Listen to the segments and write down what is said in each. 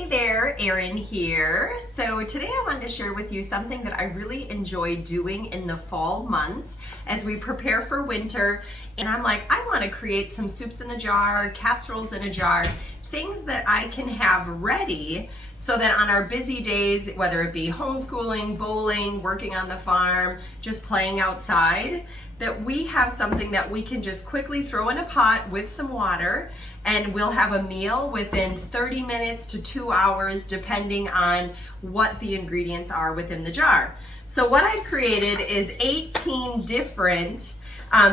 Hey there, Erin here. So today I wanted to share with you something that I really enjoy doing in the fall months as we prepare for winter. And I'm like, I want to create some soups in a jar, casseroles in a jar, things that I can have ready so that on our busy days, whether it be homeschooling, bowling, working on the farm, just playing outside, that we have something that we can just quickly throw in a pot with some water, and we'll have a meal within 30 minutes to 2 hours depending on what the ingredients are within the jar. So what I've created is 18 different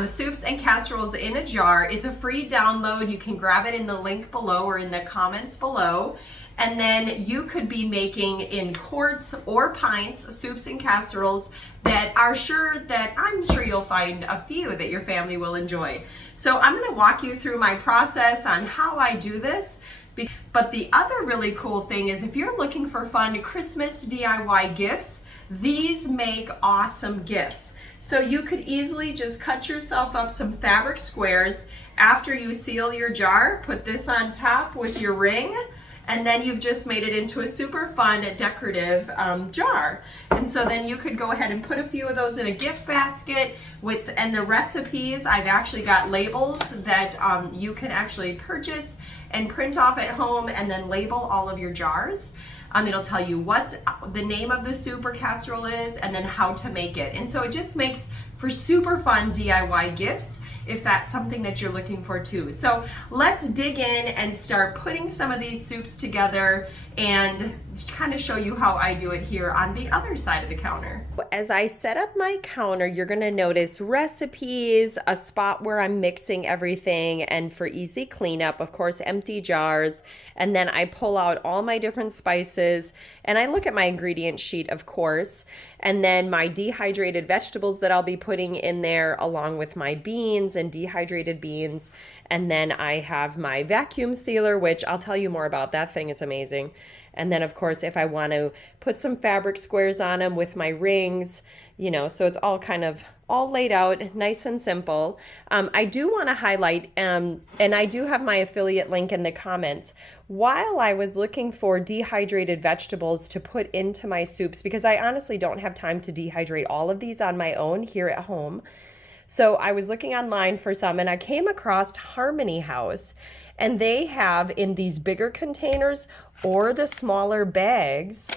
soups and casseroles in a jar. It's a free download. You can grab it in the link below or in the comments below. And then you could be making in quarts or pints soups and casseroles that I'm sure you'll find a few that your family will enjoy. So I'm going to walk you through my process on how I do this. But the other really cool thing is if you're looking for fun Christmas DIY gifts, these make awesome gifts. So you could easily just cut yourself up some fabric squares. After you seal your jar, put this on top with your ring, and then you've just made it into a super fun decorative jar. And so then you could go ahead and put a few of those in a gift basket and the recipes. I've actually got labels that you can actually purchase and print off at home and then label all of your jars. It'll tell you what the name of the soup or casserole is and then how to make it. And so it just makes for super fun DIY gifts if that's something that you're looking for too. So let's dig in and start putting some of these soups together and kind of show you how I do it here on the other side of the counter. As I set up my counter, you're gonna notice recipes, a spot where I'm mixing everything, and for easy cleanup, of course, empty jars. And then I pull out all my different spices and I look at my ingredient sheet, of course, and then my dehydrated vegetables that I'll be putting in there along with my beans and dehydrated beans. And then I have my vacuum sealer, which I'll tell you more about. That thing is amazing. And then of course, if I want to put some fabric squares on them with my rings, so it's all kind of all laid out nice and simple. I do want to highlight, and I do have my affiliate link in the comments. While I was looking for dehydrated vegetables to put into my soups, because I honestly don't have time to dehydrate all of these on my own here at home. So I was looking online for some and I came across Harmony House, and they have in these bigger containers or the smaller bags,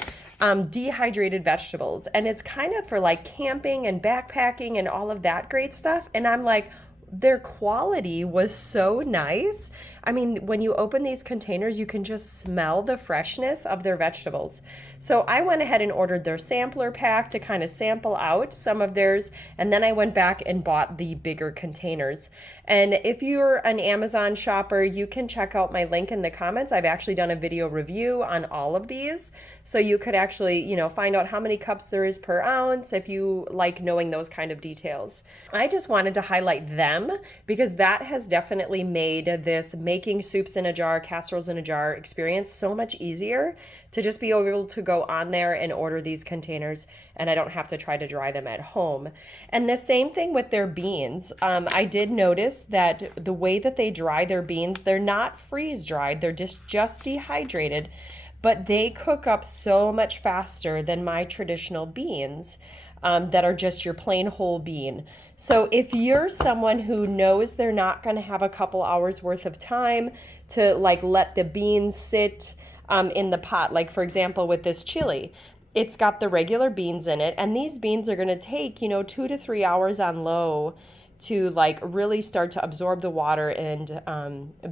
dehydrated vegetables. And it's kind of for like camping and backpacking and all of that great stuff. And I'm like, their quality was so nice. I mean, when you open these containers, you can just smell the freshness of their vegetables. So I went ahead and ordered their sampler pack to kind of sample out some of theirs. And then I went back and bought the bigger containers. And if you're an Amazon shopper, you can check out my link in the comments. I've actually done a video review on all of these. So you could actually, find out how many cups there is per ounce if you like knowing those kind of details. I just wanted to highlight them because that has definitely made this making soups in a jar, casseroles in a jar experience so much easier to just be able to go on there and order these containers, and I don't have to try to dry them at home. And the same thing with their beans. I did notice that the way that they dry their beans, they're not freeze dried, they're just dehydrated, but they cook up so much faster than my traditional beans that are just your plain whole bean. So if you're someone who knows they're not going to have a couple hours worth of time to let the beans sit in the pot, like for example with this chili, it's got the regular beans in it, and these beans are going to take 2 to 3 hours on low to really start to absorb the water and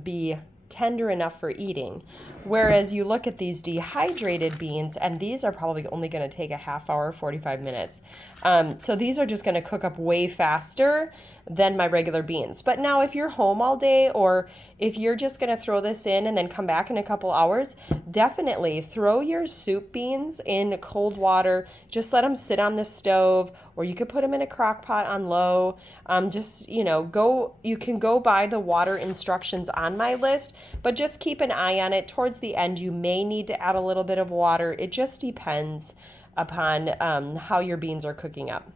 be tender enough for eating. Whereas you look at these dehydrated beans, and these are probably only going to take a half hour, 45 minutes. So these are just going to cook up way faster than my regular beans. But now if you're home all day, or if you're just going to throw this in and then come back in a couple hours, definitely throw your soup beans in cold water. Just let them sit on the stove, or you could put them in a crock pot on low. You can go by the water instructions on my list, but just keep an eye on it. Towards the end, you may need to add a little bit of water. It just depends upon how your beans are cooking up.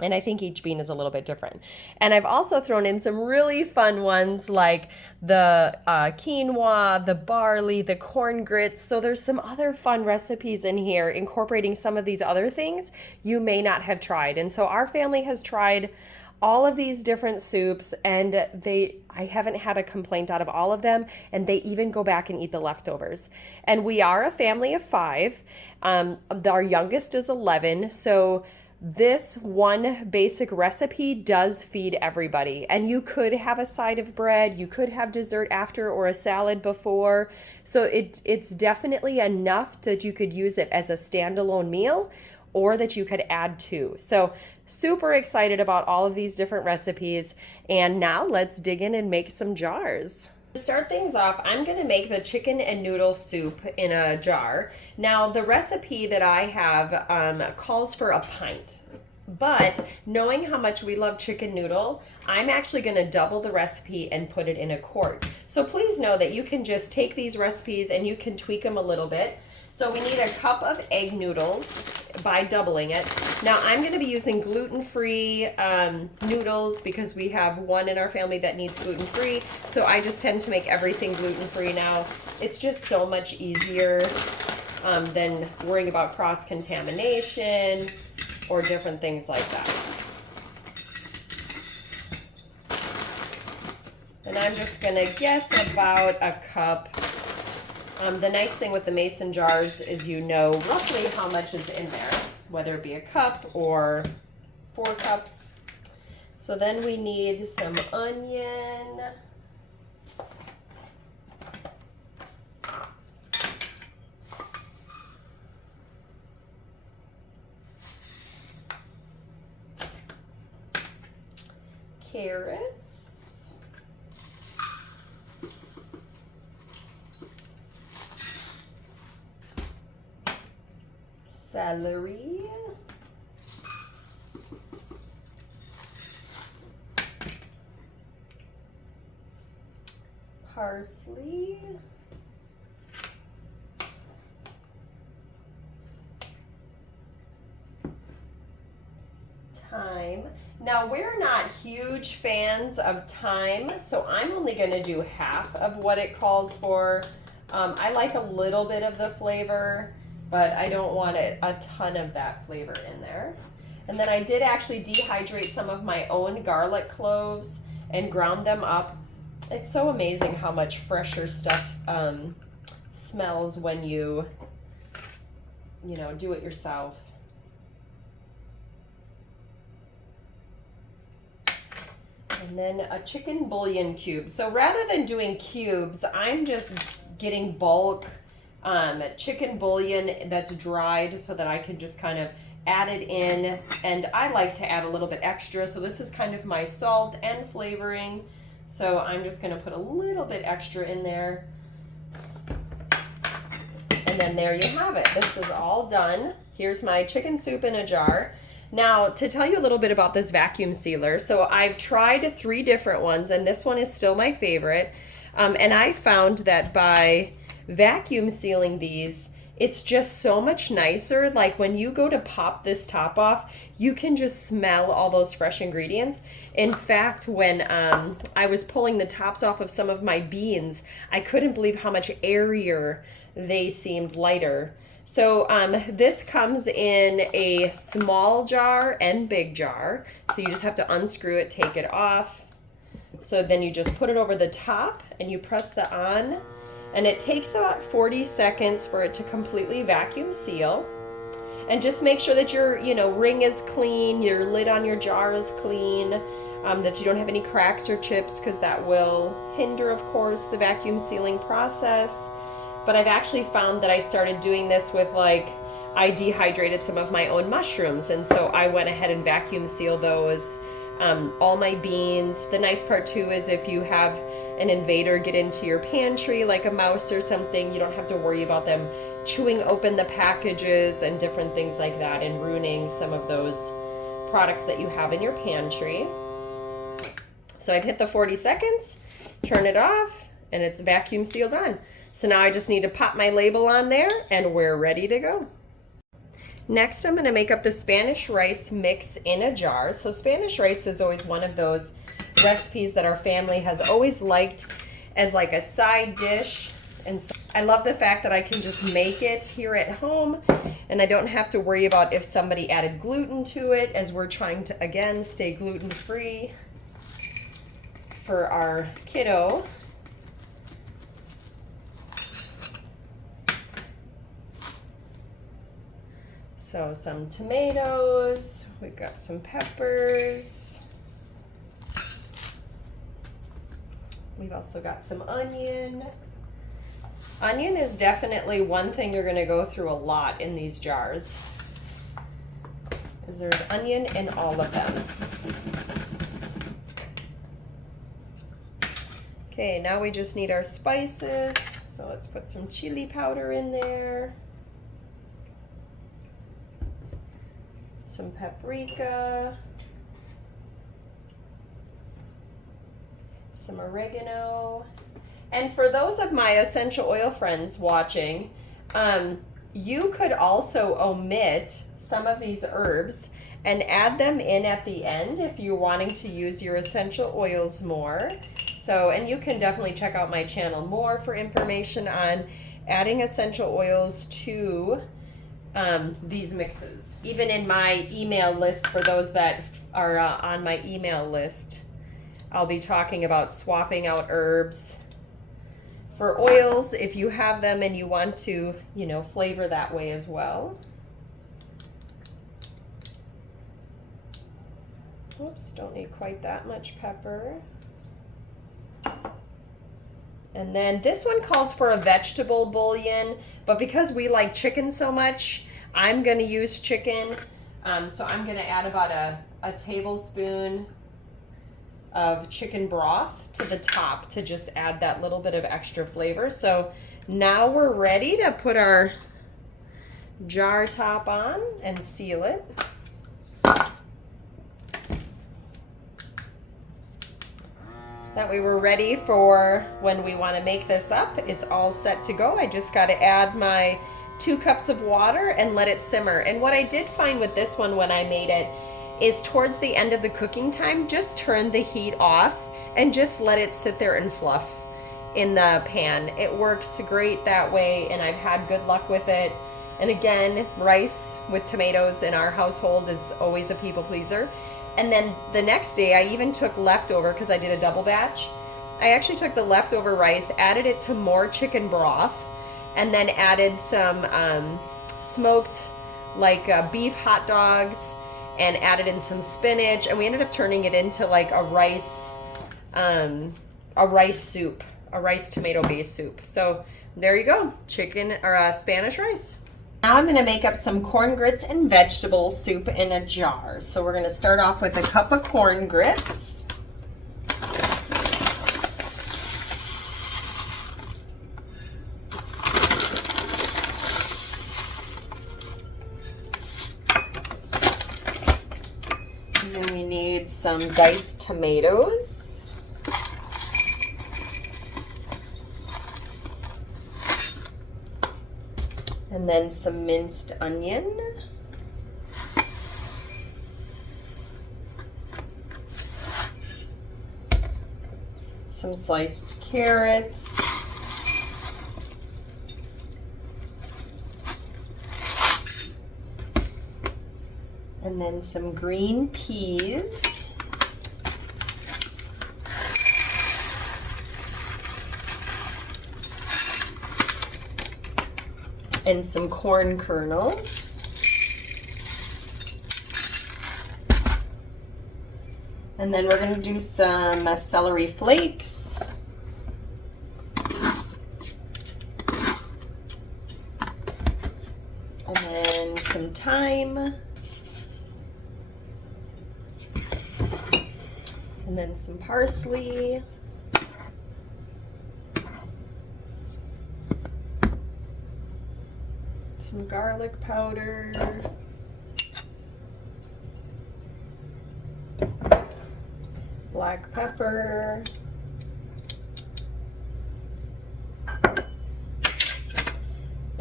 And I think each bean is a little bit different. And I've also thrown in some really fun ones like the quinoa, the barley, the corn grits. So there's some other fun recipes in here incorporating some of these other things you may not have tried. And so our family has tried all of these different soups, and I haven't had a complaint out of all of them, and they even go back and eat the leftovers. And we are a family of 5. Our youngest is 11, so this one basic recipe does feed everybody. And you could have a side of bread, you could have dessert after or a salad before. So it's definitely enough that you could use it as a standalone meal or that you could add to. So super excited about all of these different recipes. And now let's dig in and make some jars. To start things off, I'm going to make the chicken and noodle soup in a jar. Now, the recipe that I have calls for a pint, but knowing how much we love chicken noodle, I'm actually going to double the recipe and put it in a quart. So please know that you can just take these recipes and you can tweak them a little bit. So we need a cup of egg noodles by doubling it. Now I'm going to be using gluten-free noodles because we have one in our family that needs gluten-free. So I just tend to make everything gluten-free now. It's just so much easier than worrying about cross-contamination or different things like that. And I'm just going to guess about a cup. The nice thing with the mason jars is you know roughly how much is in there, whether it be a cup or 4 cups. So then we need some onion. Carrots. Celery. Parsley. Thyme. Now, we're not huge fans of thyme, so I'm only going to do half of what it calls for. I like a little bit of the flavor, but I don't want a ton of that flavor in there. And then I did actually dehydrate some of my own garlic cloves and ground them up. It's so amazing how much fresher stuff smells when you do it yourself. And then a chicken bouillon cube. So rather than doing cubes, I'm just getting bulk chicken bouillon that's dried so that I can just kind of add it in. And I like to add a little bit extra. So this is kind of my salt and flavoring. So I'm just going to put a little bit extra in there. And then there you have it. This is all done. Here's my chicken soup in a jar. Now, to tell you a little bit about this vacuum sealer, so I've tried 3 different ones, and this one is still my favorite. And I found that by vacuum sealing these, it's just so much nicer. Like when you go to pop this top off, you can just smell all those fresh ingredients. In fact, when I was pulling the tops off of some of my beans, I couldn't believe how much airier they seemed, lighter. So this comes in a small jar and big jar. So you just have to unscrew it, take it off. So then you just put it over the top and you press the on. And it takes about 40 seconds for it to completely vacuum seal. And just make sure that your ring is clean, your lid on your jar is clean, that you don't have any cracks or chips, because that will hinder, of course, the vacuum sealing process. But I've actually found that I started doing this with I dehydrated some of my own mushrooms, and so I went ahead and vacuum sealed those. All my beans. The nice part too is if you have an invader get into your pantry, like a mouse or something, you don't have to worry about them chewing open the packages and different things like that and ruining some of those products that you have in your pantry. So I've hit the 40 seconds, turn it off, and it's vacuum sealed on. So now I just need to pop my label on there and we're ready to go. Next, I'm going to make up the Spanish rice mix in a jar. So Spanish rice is always one of those recipes that our family has always liked as like a side dish. And so I love the fact that I can just make it here at home and I don't have to worry about if somebody added gluten to it, as we're trying to, again, stay gluten-free for our kiddo. So some tomatoes, we've got some peppers. We've also got some onion. Onion is definitely one thing you're gonna go through a lot in these jars, is there's onion in all of them. Okay, now we just need our spices. So let's put some chili powder in there. Some paprika, some oregano. And for those of my essential oil friends watching, you could also omit some of these herbs and add them in at the end if you're wanting to use your essential oils more. So, and you can definitely check out my channel more for information on adding essential oils to these mixes. Even in my email list, for those that are on my email list, I'll be talking about swapping out herbs for oils if you have them and you want to, you know, flavor that way as well. Oops, don't need quite that much pepper. And then this one calls for a vegetable bouillon, but because we like chicken so much, I'm going to use chicken. So I'm going to add about a tablespoon of chicken broth to the top to just add that little bit of extra flavor. So now we're ready to put our jar top on and seal it. That way we're ready for when we want to make this up. It's all set to go. I just got to add my 2 cups of water and let it simmer. And what I did find with this one when I made it is towards the end of the cooking time, just turn the heat off and just let it sit there and fluff in the pan. It works great that way, and I've had good luck with it. And again, rice with tomatoes in our household is always a people pleaser. And then the next day I even took leftover, because I did a double batch. I actually took the leftover rice, added it to more chicken broth, and then added some smoked beef hot dogs, and added in some spinach, and we ended up turning it into like a rice soup, a rice tomato based soup. So there you go, chicken or Spanish rice. Now I'm going to make up some corn grits and vegetable soup in a jar. So we're going to start off with a cup of corn grits. And then we need some diced tomatoes. And then some minced onion. Some sliced carrots. And then some green peas. And some corn kernels. And then we're going to do some celery flakes. And then some thyme. And then some parsley. Some garlic powder, black pepper,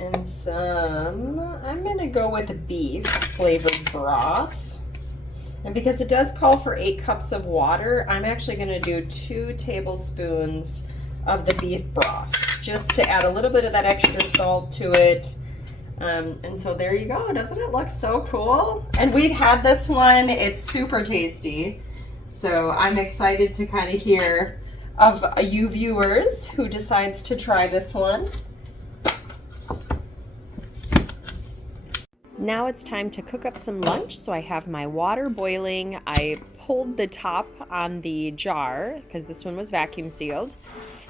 and some, I'm gonna go with beef flavored broth. And because it does call for 8 cups of water, I'm actually gonna do 2 tablespoons of the beef broth, just to add a little bit of that extra salt to it. And so there you go. Doesn't it look so cool? And we've had this one. It's super tasty. So I'm excited to kind of hear of you viewers who decides to try this one. Now it's time to cook up some lunch. So I have my water boiling. I pulled the top on the jar because this one was vacuum sealed,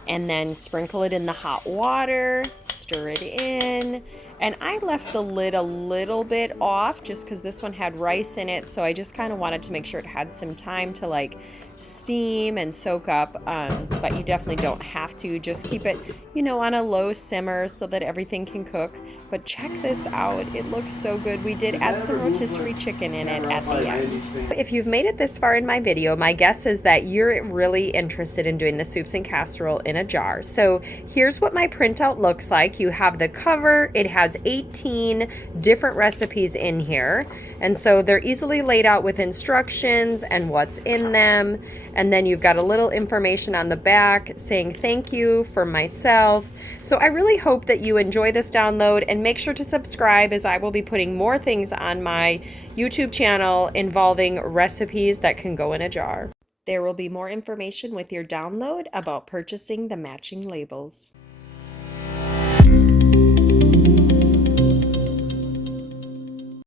and then sprinkle it in the hot water, stir it in. And I left the lid a little bit off just because this one had rice in it, so I just kind of wanted to make sure it had some time to like steam and soak up, but you definitely don't have to. Just keep it, you know, on a low simmer so that everything can cook. But check this out, it looks so good. We did add some rotisserie chicken in it at the end. If you've made it this far in my video, my guess is that you're really interested in doing the soups and casserole in a jar. So here's what my printout looks like. You have the cover, it has 18 different recipes in here, and so they're easily laid out with instructions and what's in them. And then you've got a little information on the back saying thank you for myself. So I really hope that you enjoy this download, and make sure to subscribe, as I will be putting more things on my YouTube channel involving recipes that can go in a jar. There will be more information with your download about purchasing the matching labels.